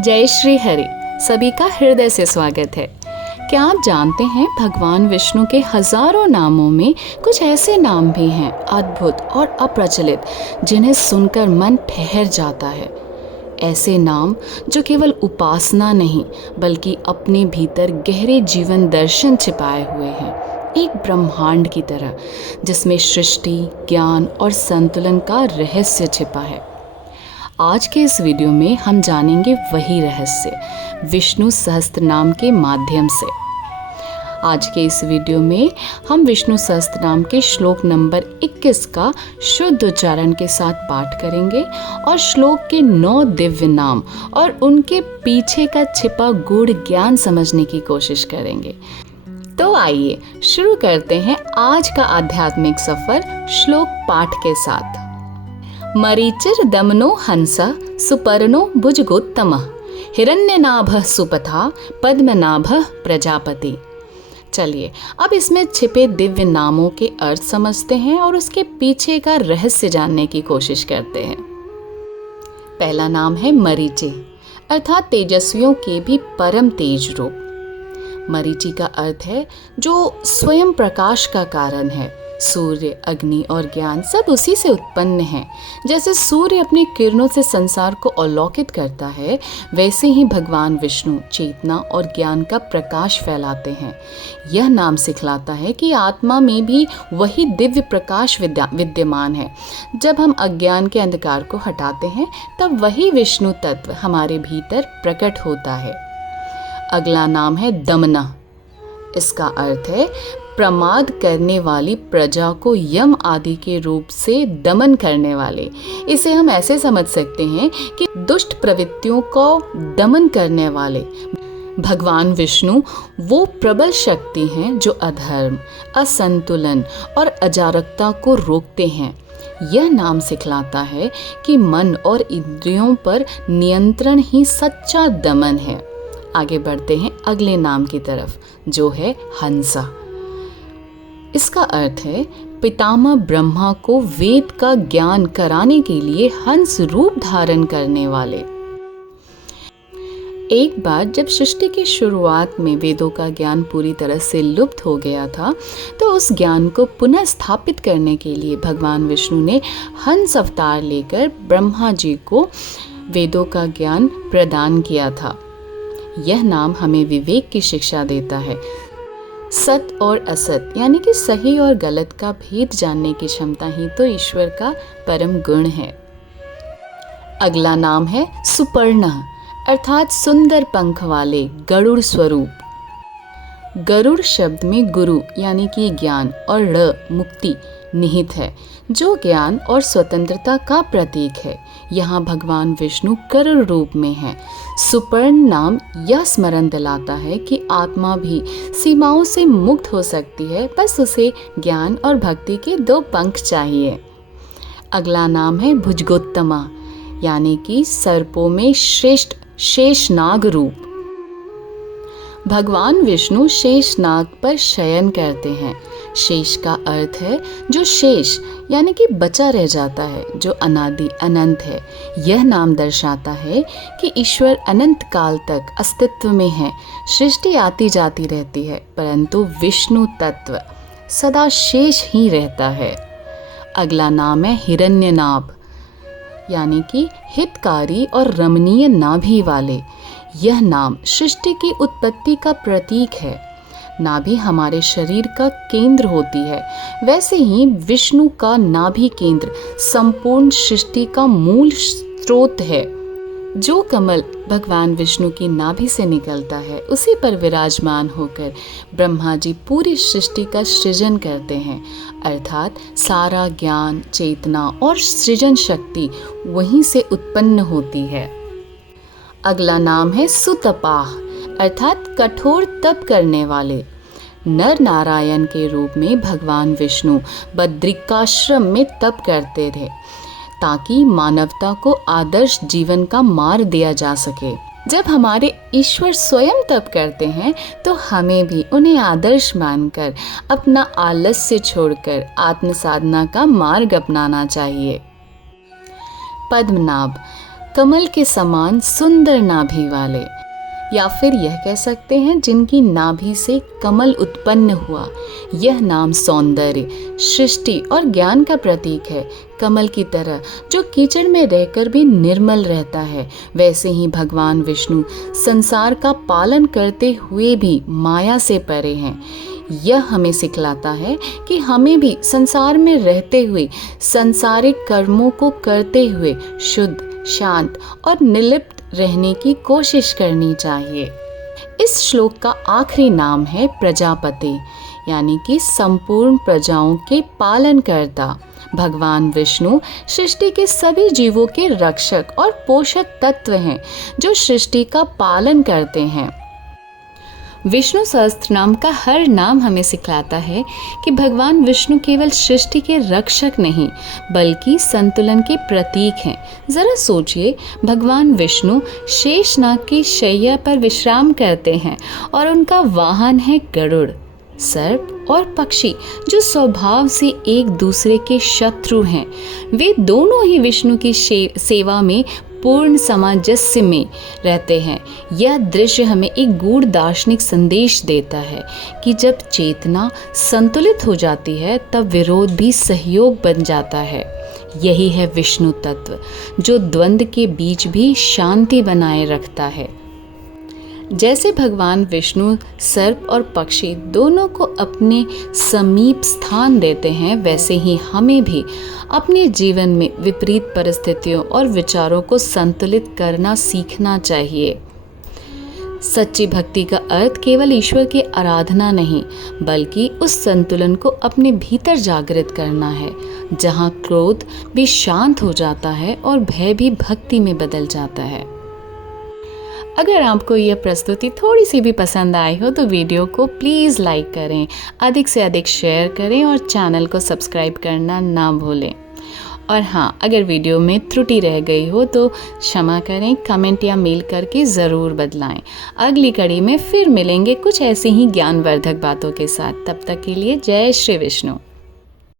जय श्री हरि। सभी का हृदय से स्वागत है। क्या आप जानते हैं भगवान विष्णु के हजारों नामों में कुछ ऐसे नाम भी हैं अद्भुत और अप्रचलित जिन्हें सुनकर मन ठहर जाता है। ऐसे नाम जो केवल उपासना नहीं बल्कि अपने भीतर गहरे जीवन दर्शन छिपाए हुए हैं, एक ब्रह्मांड की तरह जिसमें सृष्टि, ज्ञान और संतुलन का रहस्य छिपा है। आज के इस वीडियो में हम जानेंगे वही रहस्य विष्णु सहस्त्र नाम के माध्यम से। आज के इस वीडियो में हम विष्णु सहस्त्र नाम के श्लोक नंबर 21 का शुद्ध उच्चारण के साथ पाठ करेंगे और श्लोक के 9 दिव्य नाम और उनके पीछे का छिपा गूढ़ ज्ञान समझने की कोशिश करेंगे। तो आइए शुरू करते हैं आज का आध्यात्मिक सफर श्लोक पाठ के साथ। मरीचिर दमनो हंसा सुपर्णो भुजगोत्तमः हिरण्यनाभः सुपथा पद्मनाभः प्रजापति। चलिए अब इसमें छिपे दिव्य नामों के अर्थ समझते हैं और उसके पीछे का रहस्य जानने की कोशिश करते हैं। पहला नाम है मरीचि, अर्थात तेजस्वियों के भी परम तेज रूप। मरीचि का अर्थ है जो स्वयं प्रकाश का कारण है। सूर्य, अग्नि और ज्ञान सब उसी से उत्पन्न हैं। जैसे सूर्य अपनी किरणों से संसार को अलौकित करता है, वैसे ही भगवान विष्णु चेतना और ज्ञान का प्रकाश फैलाते हैं। यह नाम सिखलाता है कि आत्मा में भी वही दिव्य प्रकाश विद्यमान है। जब हम अज्ञान के अंधकार को हटाते हैं तब वही विष्णु तत्व हमारे भीतर प्रकट होता है। अगला नाम है दमना। इसका अर्थ है प्रमाद करने वाली प्रजा को यम आदि के रूप से दमन करने वाले। इसे हम ऐसे समझ सकते हैं कि दुष्ट प्रवृत्तियों को दमन करने वाले। भगवान विष्णु वो प्रबल शक्ति हैं जो अधर्म, असंतुलन और अजारकता को रोकते हैं। यह नाम सिखलाता है कि मन और इंद्रियों पर नियंत्रण ही सच्चा दमन है। आगे बढ़ते हैं अगले नाम की तरफ जो है हंसा। इसका अर्थ है पितामह ब्रह्मा को वेद का ज्ञान कराने के लिए हंस रूप धारण करने वाले। एक बार जब सृष्टि की शुरुआत में वेदों का ज्ञान पूरी तरह से लुप्त हो गया था तो उस ज्ञान को पुनः स्थापित करने के लिए भगवान विष्णु ने हंस अवतार लेकर ब्रह्मा जी को वेदों का ज्ञान प्रदान किया था। यह नाम हमें विवेक की शिक्षा देता है। सत और असत यानी कि सही और गलत का भेद जानने की क्षमता ही तो ईश्वर का परम गुण है। अगला नाम है सुपर्ण, अर्थात सुंदर पंख वाले, गरुड़ स्वरूप। गरुड़ शब्द में गुरु यानी कि ज्ञान और ड़ मुक्ति निहित है, जो ज्ञान और स्वतंत्रता का प्रतीक है। यहाँ भगवान विष्णु गरुड़ रूप में है। सुपर्ण नाम यह स्मरण दिलाता है कि आत्मा भी सीमाओं से मुक्त हो सकती है, बस उसे ज्ञान और भक्ति के 2 पंख चाहिए। अगला नाम है भुजगोत्तमा, यानी कि सर्पों में श्रेष्ठ शेषनाग रूप। भगवान विष्णु शेषनाग पर शयन करते हैं। शेष का अर्थ है जो शेष यानी कि बचा रह जाता है, जो अनादि अनंत है। यह नाम दर्शाता है कि ईश्वर अनंत काल तक अस्तित्व में है। सृष्टि आती जाती रहती है परंतु विष्णु तत्व सदा शेष ही रहता है। अगला नाम है हिरण्यनाभ, यानी कि हितकारी और रमणीय नाभि वाले। यह नाम सृष्टि की उत्पत्ति का प्रतीक है। नाभि हमारे शरीर का केंद्र होती है, वैसे ही विष्णु का नाभि केंद्र संपूर्ण सृष्टि का मूल स्रोत है। जो कमल भगवान विष्णु की नाभि से निकलता है उसी पर विराजमान होकर ब्रह्मा जी पूरी सृष्टि का सृजन करते हैं, अर्थात सारा ज्ञान, चेतना और सृजन शक्ति वहीं से उत्पन्न होती है। अगला नाम है सुतपाह, अर्थात कठोर तप करने वाले। नर नारायण के रूप में भगवान विष्णु बद्रिकाश्रम में तप करते थे ताकि मानवता को आदर्श जीवन का मार्ग दिया जा सके। जब हमारे ईश्वर स्वयं तप करते हैं तो हमें भी उन्हें आदर्श मानकर अपना आलस्य छोड़कर आत्म साधना का मार्ग अपनाना चाहिए। पद्मनाभ कमल के समान सुंदर नाभि वाले, या फिर यह कह सकते हैं जिनकी नाभि से कमल उत्पन्न हुआ। यह नाम सौंदर्य, सृष्टि और ज्ञान का प्रतीक है। कमल की तरह जो कीचड़ में रहकर भी निर्मल रहता है, वैसे ही भगवान विष्णु संसार का पालन करते हुए भी माया से परे हैं। यह हमें सिखलाता है कि हमें भी संसार में रहते हुए सांसारिक कर्मों को करते हुए शुद्ध, शांत और निर्लिप्त रहने की कोशिश करनी चाहिए। इस श्लोक का आखिरी नाम है प्रजापति, यानी कि संपूर्ण प्रजाओं के पालनकर्ता। भगवान विष्णु सृष्टि के सभी जीवों के रक्षक और पोषक तत्व हैं, जो सृष्टि का पालन करते हैं। विष्णु सहस्त्र नाम का हर नाम हमें सिखलाता है कि भगवान विष्णु केवल सृष्टि के रक्षक नहीं, बल्कि संतुलन के प्रतीक हैं। जरा सोचिए, भगवान विष्णु शेषनाग की शैया पर विश्राम करते हैं और उनका वाहन है गरुड़। सर्प और पक्षी जो स्वभाव से एक दूसरे के शत्रु हैं, वे दोनों ही विष्णु की सेवा में पूर्ण सामंजस्य में रहते हैं। यह दृश्य हमें एक गूढ़ दार्शनिक संदेश देता है कि जब चेतना संतुलित हो जाती है, तब विरोध भी सहयोग बन जाता है। यही है विष्णु तत्व, जो द्वंद्व के बीच भी शांति बनाए रखता है। जैसे भगवान विष्णु सर्प और पक्षी दोनों को अपने समीप स्थान देते हैं, वैसे ही हमें भी अपने जीवन में विपरीत परिस्थितियों और विचारों को संतुलित करना सीखना चाहिए। सच्ची भक्ति का अर्थ केवल ईश्वर की आराधना नहीं, बल्कि उस संतुलन को अपने भीतर जागृत करना है, जहाँ क्रोध भी शांत हो जाता है और भय भी भक्ति में बदल जाता है। अगर आपको यह प्रस्तुति थोड़ी सी भी पसंद आई हो तो वीडियो को प्लीज़ लाइक करें, अधिक से अधिक शेयर करें और चैनल को सब्सक्राइब करना ना भूलें। और हाँ, अगर वीडियो में त्रुटि रह गई हो तो क्षमा करें, कमेंट या मेल करके ज़रूर बदलाएं। अगली कड़ी में फिर मिलेंगे कुछ ऐसे ही ज्ञानवर्धक बातों के साथ। तब तक के लिए जय श्री विष्णु।